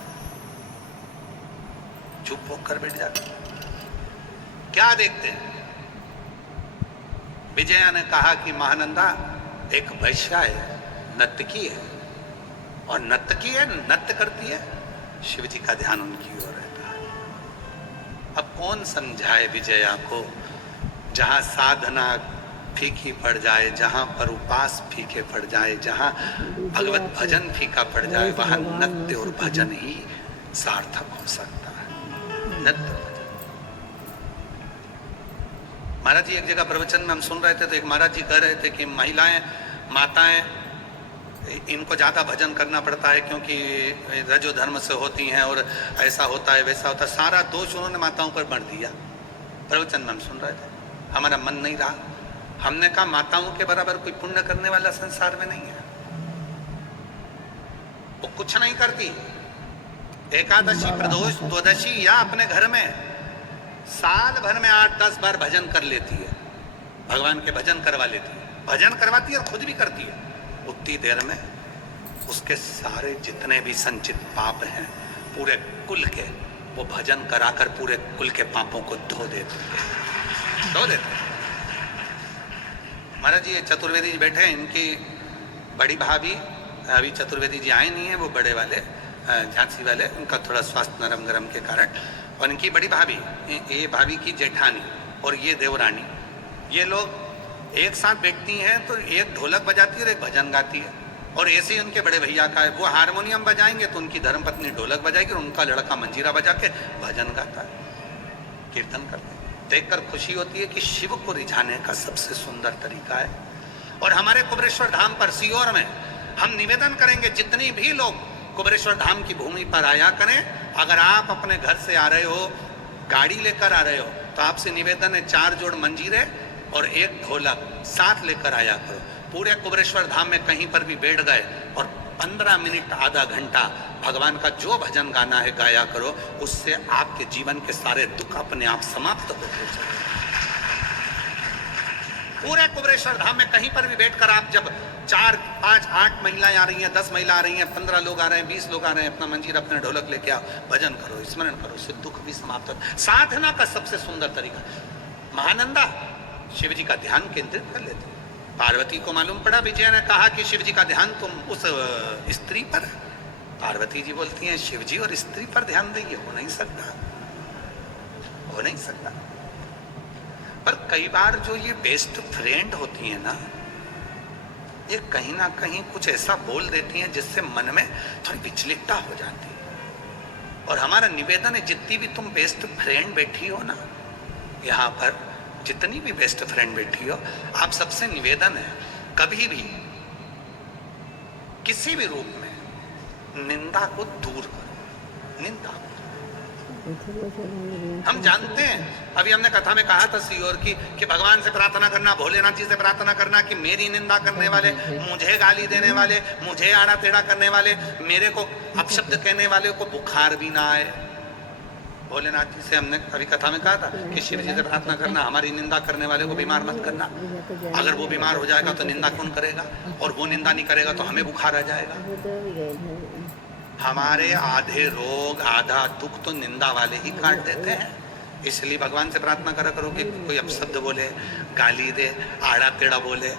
चुप होकर बैठ जाते हैं। क्या देखते हैं? विजया ने कहा कि महानंदा एक वैश्या है, नर्तकी है, और नर्तकी है, नृत्य करती है, शिव जी का ध्यान उनकी ओर रहता है। अब कौन समझाए विजया को, जहां साधना फीकी पड़ जाए, जहां पर उपास फीके पड़ जाए, जहां भगवत भजन फीका पड़ जाए, वहां नृत्य और भजन ही सार्थक हो सकता है। नृत्य महाराज जी एक जगह प्रवचन में हम सुन रहे थे, तो एक महाराज जी कह रहे थे कि महिलाएं, माताएं, इनको ज्यादा भजन करना पड़ता है क्योंकि रजो धर्म से होती हैं और ऐसा होता है वैसा होता है। सारा दोष उन्होंने माताओं पर बढ़ दिया। प्रवचन में हम सुन रहे थे, हमारा मन नहीं रहा। हमने कहा माताओं के बराबर कोई पुण्य करने वाला संसार में नहीं है, वो कुछ नहीं करती। एकादशी, प्रदोष, द्वादशी या अपने घर में साल भर में 8-10 बार भजन कर लेती है, भगवान के भजन करवा लेती है, भजन करवाती है और खुद भी करती है। उतनी देर में उसके सारे जितने भी संचित पाप हैं पूरे कुल के, वो भजन कराकर पूरे कुल के पापों को धो देते हैं। महाराज जी चतुर्वेदी जी बैठे हैं, इनकी बड़ी भाभी, अभी चतुर्वेदी जी आए नहीं है, वो बड़े वाले झांसी वाले, उनका थोड़ा स्वास्थ्य नरम गरम के कारण, और इनकी बड़ी भाभी, ये भाभी की जेठानी और ये देवरानी, ये लोग एक साथ बैठती हैं तो एक ढोलक बजाती है और एक भजन गाती है। और ऐसे ही उनके बड़े भैया का है, वो हारमोनियम बजाएंगे तो उनकी धर्मपत्नी ढोलक बजाएगी और उनका लड़का मंजीरा बजा के भजन गाता है, कीर्तन करते हैं। देखकर खुशी होती है कि शिव को रिझाने का सबसे सुंदर तरीका है। और हमारे कुबेरेश्वर धाम पर सीहोर में हम निवेदन करेंगे, जितनी भी लोग कुबेरेश्वर धाम की भूमि पर आया करें, अगर आप अपने घर से आ रहे हो, गाड़ी लेकर आ रहे हो, तो आपसे निवेदन है 4 जोड़ मंजीरे और 1 ढोलक साथ लेकर आया करो। पूरे कुबेरेश्वर धाम में कहीं पर भी बैठ गए और 15 मिनट आधा घंटा भगवान का जो भजन गाना है गाया करो, उससे आपके जीवन के सारे दुख अपने आप समाप्त होते चले। पूरे कुबेरेश्वर धाम में कहीं पर भी बैठकर आप जब 4, 5, 8 महिलाएं आ रही हैं, 10 महिला आ रही हैं, 15 लोग आ रहे हैं, 20 लोग आ रहे हैं, अपना मंजीर अपने ढोलक लेके आओ, भजन करो, स्मरण करो, उससे दुख भी समाप्त हो। साधना का सबसे सुंदर तरीका, महानंदा शिव जी का ध्यान केंद्रित कर लेते। पार्वती को मालूम पड़ा, विजय ने कहा कि शिव जी का ध्यान तुम उस स्त्री पर। पार्वती जी बोलती हैं शिव जी और स्त्री पर ध्यान देंगे, हो नहीं सकता, हो नहीं सकता। पर कई बार जो ये बेस्ट फ्रेंड होती है ना, ये कहीं ना कहीं कुछ ऐसा बोल देती हैं जिससे मन में थोड़ी विचलितता हो जाती है। और हमारा निवेदन है, जितनी भी तुम बेस्ट फ्रेंड बैठी हो ना यहाँ पर, जितनी भी बेस्ट फ्रेंड बैठी हो, आप सबसे निवेदन है कभी भी किसी भी रूप में निंदा को दूर करो, निंदा। हम जानते हैं, अभी हमने कथा में कहा था सियोर की कि भगवान से प्रार्थना करना, भोलेनाथ जी से प्रार्थना करना कि मेरी निंदा करने वाले, मुझे गाली देने वाले, मुझे आड़ा टेढ़ा करने वाले, मेरे को अपशब्द कहने वाले को बुखार भी ना आए। भोलेनाथ जी से हमने अभी कथा में कहा था कि शिव जी से प्रार्थना करना, हमारी निंदा करने वाले को बीमार मत करना। अगर वो बीमार हो जाएगा तो निंदा कौन करेगा, और वो निंदा नहीं करेगा तो हमें बुखार आ जाएगा। हमारे आधे रोग, आधा दुख तो निंदा वाले ही काट देते हैं। इसलिए भगवान से प्रार्थना करा करो कि कोई अपशब्द बोले, गाली दे, आड़ा टेढ़ा बोले।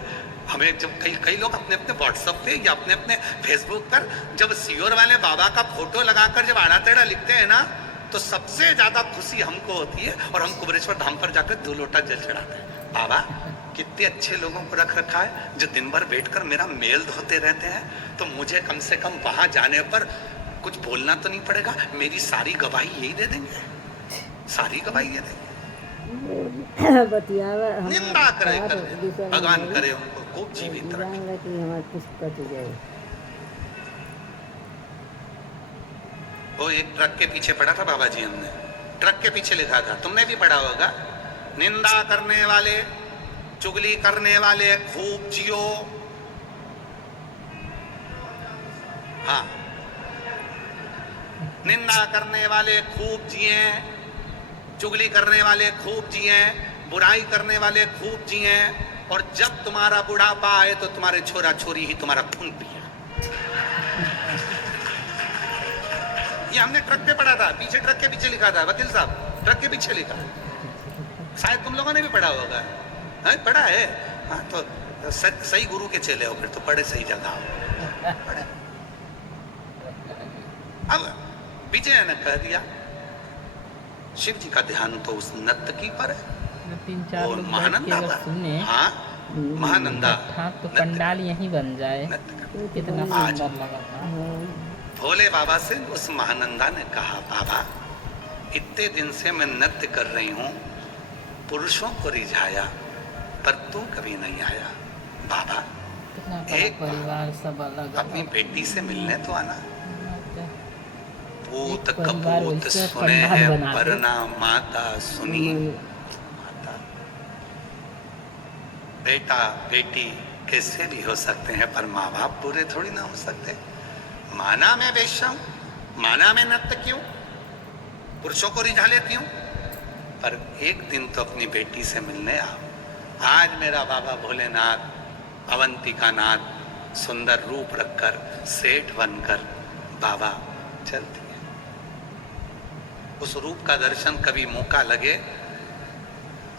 हमें जब कई लोग अपने अपने व्हाट्सएप पे या अपने अपने फेसबुक पर जब सियोर वाले बाबा का फोटो लगाकर जब आड़ा टेढ़ा लिखते हैं ना, तो सबसे ज्यादा खुशी हमको होती है। और हम कुबेरेश्वर धाम पर जाकर 2 लोटा जल चढ़ाते हैं। बाबा कितने अच्छे लोगों को रख रखा है जो दिन भर बैठकर मेरा मेल धोते रहते हैं, तो मुझे कम से कम वहां जाने पर कुछ बोलना तो नहीं पड़ेगा, मेरी सारी गवाही यही दे देंगे, सारी गवाही दे देंगे। निंदा करे भगवान करे उनको खूब जीवित रखे। वो एक ट्रक के पीछे पढ़ा था बाबा जी, हमने ट्रक के पीछे लिखा था, तुमने भी पढ़ा होगा, निंदा करने वाले, चुगली करने वाले खूब जियो। हाँ, निंदा करने वाले खूब जिए, चुगली करने वाले खूब जिए, बुराई करने वाले खूब जिए, और जब तुम्हारा बुढ़ापा आए तो तुम्हारे छोरा छोरी ही तुम्हारा खून पिए। ये हमने ट्रक पे पढ़ा था, पीछे ट्रक के पीछे लिखा था, वकील साहब ट्रक के पीछे लिखा। शायद तुम लोगों ने भी पढ़ा होगा। हाँ, पढ़ा है। हाँ, तो सही गुरु के चेले हो फिर तो, पढ़े सही जगह हो, पढ़े। अब विजय ने कह दिया शिव जी का ध्यान तो उस नर्तकी पर है, 3-4 लोग महानंदा पर। हाँ, महानंदा तो पंडाल यहीं बन जाए, कितना सुंदर लगा था। भोले बाबा से उस महानंदा ने कहा, बाबा इतने दिन से मैं नृत्य कर रही हूँ, पुरुषों को रिझाया, पर तू कभी नहीं आया। बाबा एक परिवार सब अलग अपनी बेटी से मिलने तो आना। पूत कपूत सुने हैं परना, माता सुनी माता। बेटा बेटी कैसे भी हो सकते हैं, पर माँ बाप पूरे थोड़ी ना हो सकते। माना मैं वेश्या हूं, माना मैं नृत्य क्यों, पुरुषों को रिझा लेती हूँ, पर एक दिन तो अपनी बेटी से मिलने आओ। आज मेरा बाबा भोलेनाथ, अवंतिका नाथ सुंदर रूप रखकर, सेठ बनकर बाबा चलती है। उस रूप का दर्शन कभी मौका लगे,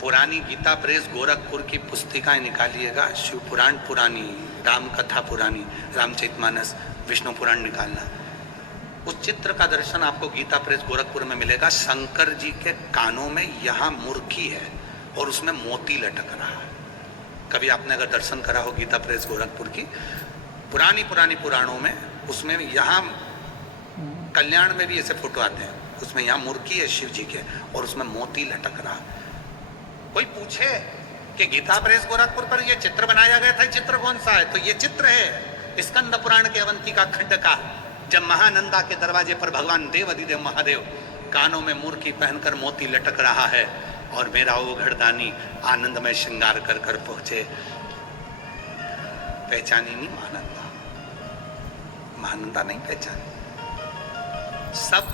पुरानी गीता प्रेस गोरखपुर की पुस्तिकाएं निकालिएगा, शिव पुराण पुरानी, राम कथा पुरानी, रामचरितमानस, विष्णु पुराण निकालना। उस चित्र का दर्शन आपको गीता प्रेस गोरखपुर में मिलेगा। शंकर जी के कानों में यहाँ मुर्की है और उसमें मोती लटक रहा है। कभी आपने अगर दर्शन करा हो गीता प्रेस गोरखपुर की पुरानी पुराणों में, उसमें यहाँ कल्याण में भी ऐसे फोटो आते हैं, उसमें यहाँ मुर्की है शिव जी के और उसमें मोती लटक रहा। कोई पूछे कि गीता प्रेस गोरखपुर पर यह चित्र बनाया गया था, चित्र कौन सा है, तो ये चित्र है स्कंद पुराण के अवंतिका खंड का, जब महानंदा के दरवाजे पर भगवान देव अधिदेव महादेव कानों में मुर्की पहनकर मोती लटक रहा है और मेरा वो घरदानी आनंद में श्रृंगार कर कर पहुंचे। पहचानी नहीं महानंदा, महानंदा नहीं पहचानी। सब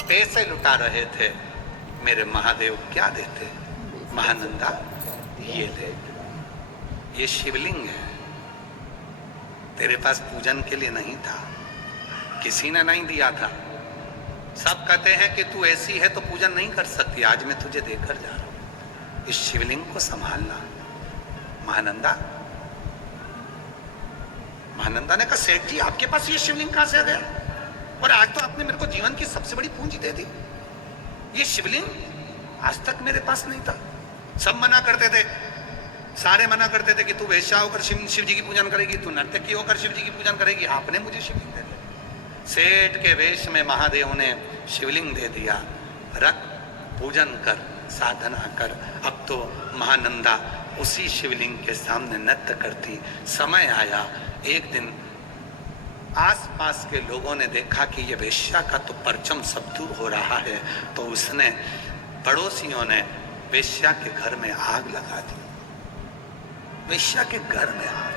पैसे लुटा रहे थे, मेरे महादेव क्या देते, महानंदा ये ले। ये शिवलिंग है, तेरे पास पूजन के लिए नहीं था, किसी ने नहीं दिया था। सब कहते हैं कि तू ऐसी है तो पूजन नहीं कर सकती, आज मैं तुझे देकर जा रहा हूं, इस शिवलिंग को संभालना। महानंदा ने कहा सेठ जी आपके पास ये शिवलिंग कहां से आ गया, और आज तो आपने मेरे को जीवन की सबसे बड़ी पूंजी दे दी। ये शिवलिंग आज तक मेरे पास नहीं था। सब मना करते थे, सारे मना करते थे कि तू वेश्या होकर शिव जी की पूजन करेगी, तू नर्तकी होकर शिव जी की पूजन करेगी, आपने मुझे शिवलिंग दे दिया। सेठ के वेश में महादेव ने शिवलिंग दे दिया, रख पूजन कर, साधना कर। अब तो महानंदा उसी शिवलिंग के सामने नृत्य करती। समय आया, एक दिन आसपास के लोगों ने देखा कि ये वेश्या का तो परचम सब दूर हो रहा है, तो उसने, पड़ोसियों ने वेश्या के घर में आग लगा दी। वेश्या के घर में आग,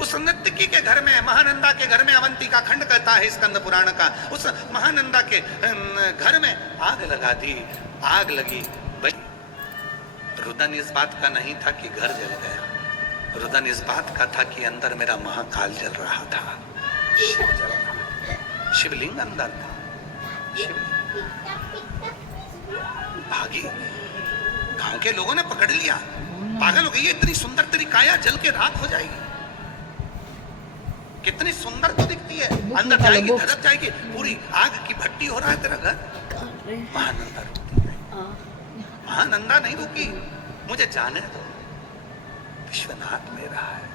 उस नर्तकी के घर में, महानंदा के घर में, अवंती का खंड कहता है स्कंद पुराण का, उस महानंदा के घर में आग लगा दी। आग लगी, रुदन इस बात का नहीं था कि घर जल गया, रुदन इस बात का था कि अंदर मेरा महाकाल जल रहा था, शिव जल रहा, शिवलिंग अंदर था। शिवलिंग भागी, गांव के लोगों ने पकड़ लिया, पागल हो गई, ये इतनी सुंदर तेरी काया जल के राख हो जाएगी, कितनी सुंदर तो दिखती है, अंदर जाएगी, धड़क जाएगी, पूरी आग की भट्टी हो रहा है तेरा घर। महानंदा रुकी नहीं, महानंदा नहीं रुकी, मुझे जाने दो, विश्वनाथ मेरा है,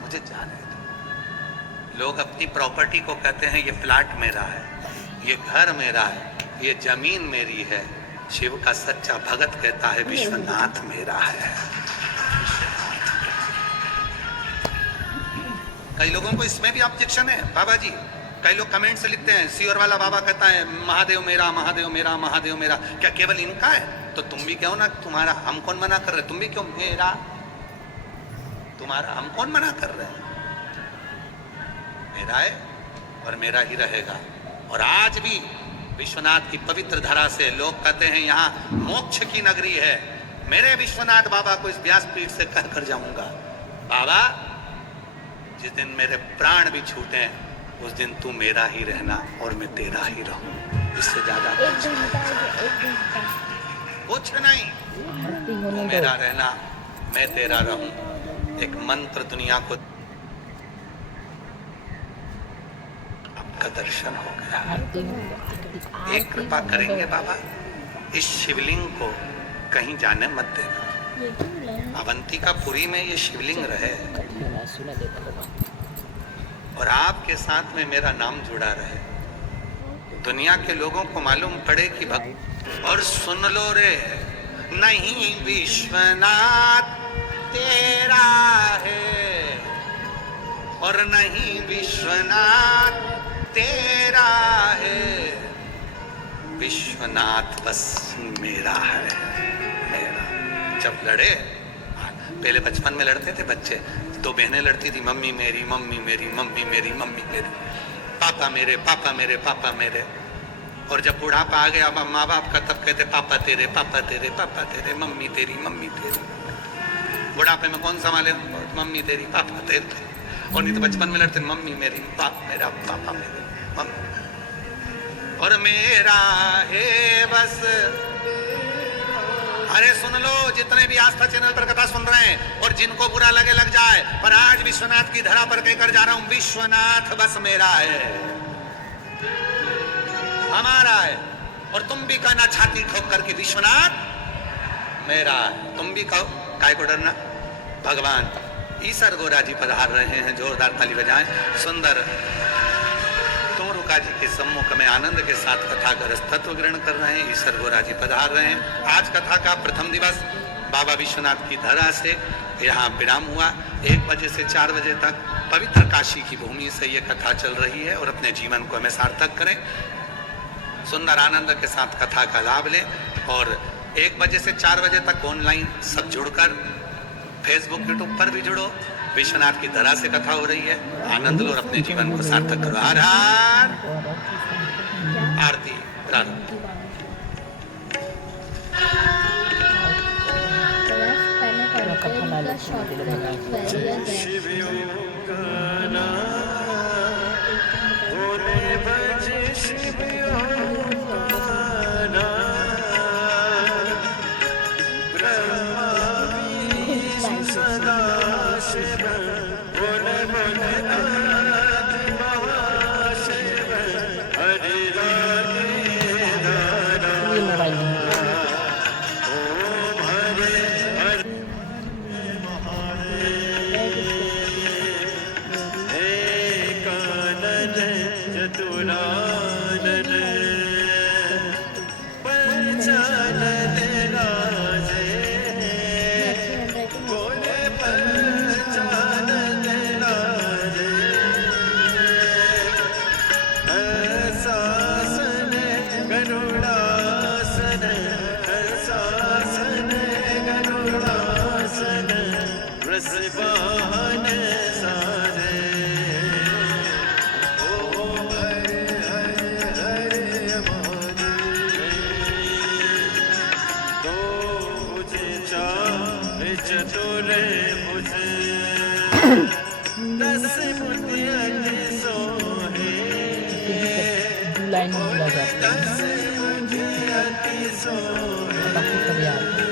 मुझे जाने दो। लोग अपनी प्रॉपर्टी को कहते हैं ये प्लाट मेरा है, ये घर मेरा है, ये जमीन मेरी है। शिव का सच्चा भगत कहता है विश्वनाथ मेरा है। कई लोगों को इसमें भी ऑब्जेक्शन है बाबा जी, कई लोग कमेंट से लिखते हैं सीवर वाला बाबा कहता है महादेव मेरा, महादेव मेरा, महादेव मेरा। क्या केवल इनका है? तो तुम भी क्यों ना, तुम्हारा, हम कौन मना कर रहे, तुम भी क्यों मेरा, तुम्हारा, हम कौन मना कर रहे हैं? मेरा है और मेरा ही रहेगा। और आज भी विश्वनाथ की पवित्र धरा से लोग कहते हैं यहाँ मोक्ष की नगरी है। मेरे विश्वनाथ बाबा को इस व्यासपीठ से कहकर जाऊंगा, बाबा जिस दिन मेरे प्राण भी छूटे उस दिन तू मेरा ही रहना और मैं तेरा ही रहूं, इससे ज्यादा कुछ नहीं। तू मेरा रहना, मैं तेरा रहूं, एक मंत्र दुनिया को। आपका दर्शन हो गया, एक कृपा करेंगे बाबा, इस शिवलिंग को कहीं जाने मत देना, अवंतिकापुरी में ये शिवलिंग रहे और आपके साथ में मेरा नाम जुड़ा रहे, दुनिया के लोगों को मालूम पड़े कि भक्त। और सुन लो रे, नहीं विश्वनाथ तेरा है और नहीं विश्वनाथ तेरा है, विश्वनाथ बस मेरा है, मेरा। जब लड़े, पहले बचपन में लड़ते थे बच्चे, दो बहनें लड़ती थी, मम्मी मेरी, मम्मी मेरी, मम्मी मेरी, मम्मी मेरी, पापा मेरे, पापा मेरे, पापा मेरे। और जब बुढ़ापा आ गया माँ बाप का, तब कहते पापा तेरे, पापा तेरे, पापा तेरे, मम्मी तेरी, मम्मी तेरी। बुढ़ापे में कौन संभाले? मम्मी तेरी, पापा तेरे। और नहीं तो बचपन में लड़ते, मम्मी मेरी, पापा मेरा, पापा मेरे, मम्मी। और मेरा है बस। अरे सुन लो, जितने भी आस्था चैनल पर कथा सुन रहे हैं, और जिनको बुरा लगे लग जाए, पर आज विश्वनाथ की धरा पर कहकर जा रहा हूं, विश्वनाथ बस मेरा है, हमारा है। और तुम भी कहना छाती ठोक करके, विश्वनाथ मेरा है। तुम भी कहो, काय को डरना। भगवान ईसर गोरा जी पधार रहे हैं, जोरदार ताली बजाएं। सुंदर तुमरुका जी के सम्मुख में आनंद के साथ कथा का रसतत्व ग्रहण कर रहे हैं, ईसर गोरा जी पधार रहे हैं। आज कथा का प्रथम दिवस बाबा विश्वनाथ की धरा से यहाँ विराम हुआ। 1 बजे से 4 बजे तक पवित्र काशी की भूमि से ये कथा चल रही है, और अपने जीवन को हमें सार्थक करें, सुंदर आनंद के साथ कथा का लाभ लें। और 1 बजे से 4 बजे तक ऑनलाइन सब जुड़कर फेसबुक यूट्यूब पर भी जुड़ो। विश्वनाथ की धरा से कथा हो रही है, आनंद लो और अपने जीवन को सार्थक करो। हर हर आरती प्रारंभ। कथा वाला शॉर्टकट वैरियर मोबाइल लाइन में बोला जाता है, बाकी सब याद है।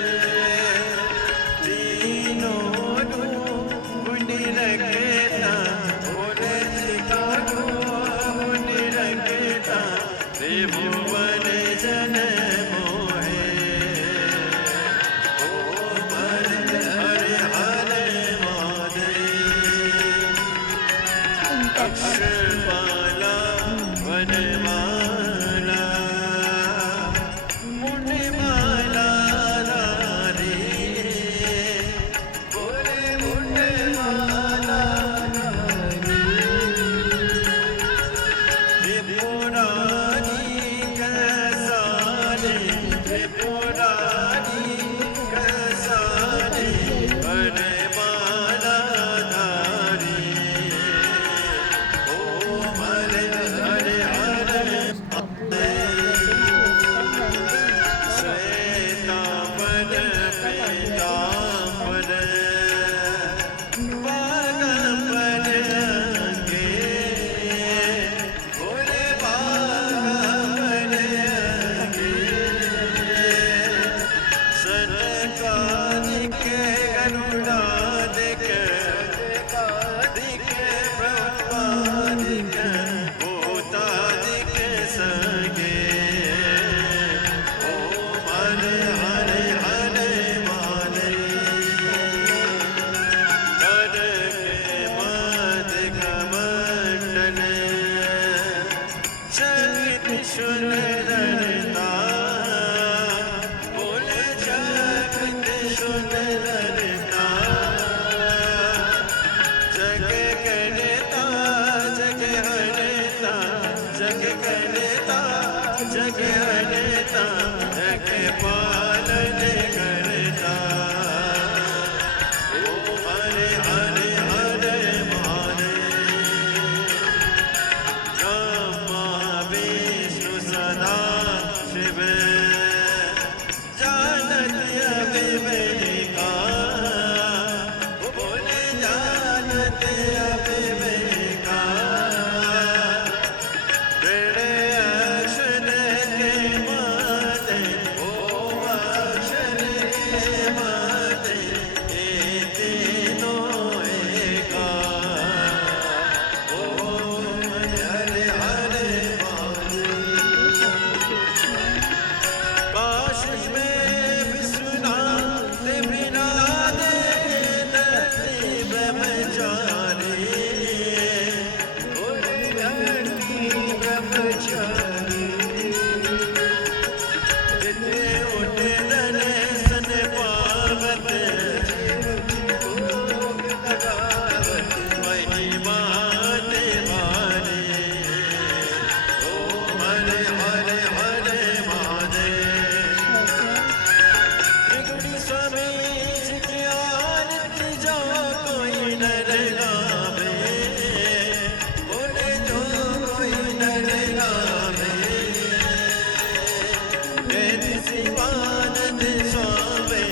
शिवानंद स्वामी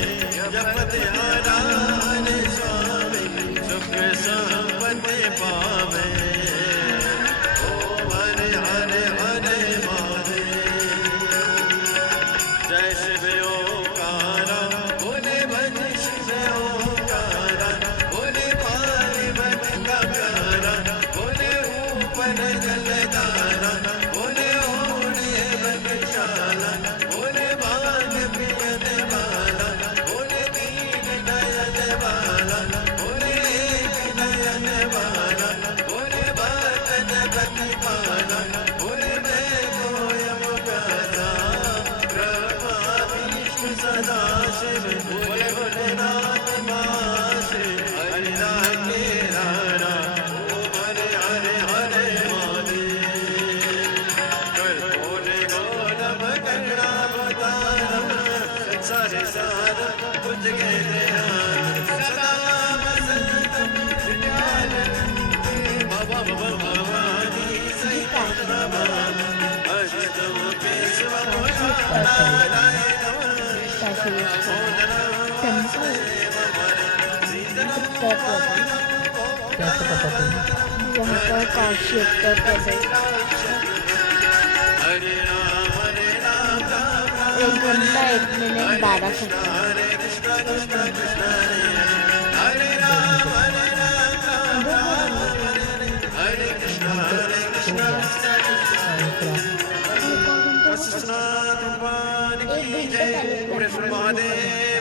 जपत आनंद कैसे पता चला? यहाँ पर काशी उत्तर प्रदेश 1 घंटा 1 मिनट 12 सेकंड। हो गया। एक घंटे पहले